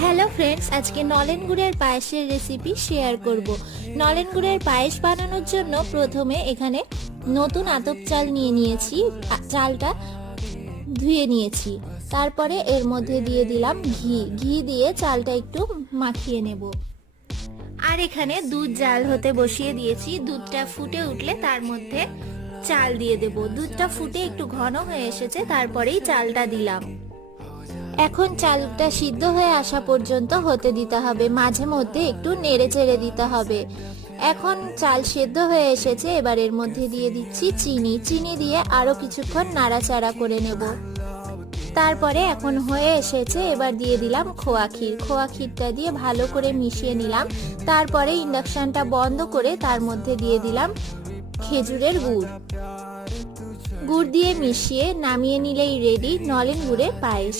Hello friends, আজকে নলেন গুড়ের পায়েসের রেসিপি শেয়ার করব। নলেন গুড়ের পায়েস বানানোর জন্য প্রথমে এখানে নতুন আতপ চাল নিয়ে নিয়েছি। চালটা ধুয়ে নিয়েছি। তারপরে এর মধ্যে দিয়ে দিলাম ঘি দিয়ে চালটা একটু মাখিয়ে নেব। আর এখানে দুধ জাল হতে বসিয়ে দিয়েছি। দুধটা ফুটে উঠলে তার মধ্যে চাল দিয়ে দেব। দুধটা ফুটে একটু ঘন হয়ে এসেছে, তারপরেই চালটা দিলাম। এখন চালটা সিদ্ধ হয়ে আসা পর্যন্ত হতে দিতে হবে, মাঝে মধ্যে একটু নেড়ে চেড়ে দিতে হবে। এখন চাল সেদ্ধ হয়ে এসেছে, এবার এর মধ্যে দিয়ে দিচ্ছি চিনি দিয়ে আরো কিছুক্ষণ নাড়াচাড়া করে নেব। তারপরে এখন হয়ে এসেছে, এবার দিয়ে দিলাম খোয়া ক্ষীরটা দিয়ে ভালো করে মিশিয়ে নিলাম। তারপরে ইন্ডাকশনটা বন্ধ করে তার মধ্যে দিয়ে দিলাম খেজুরের গুড় দিয়ে মিশিয়ে নামিয়ে নিলেই রেডি নলেন গুড়ের পায়েস।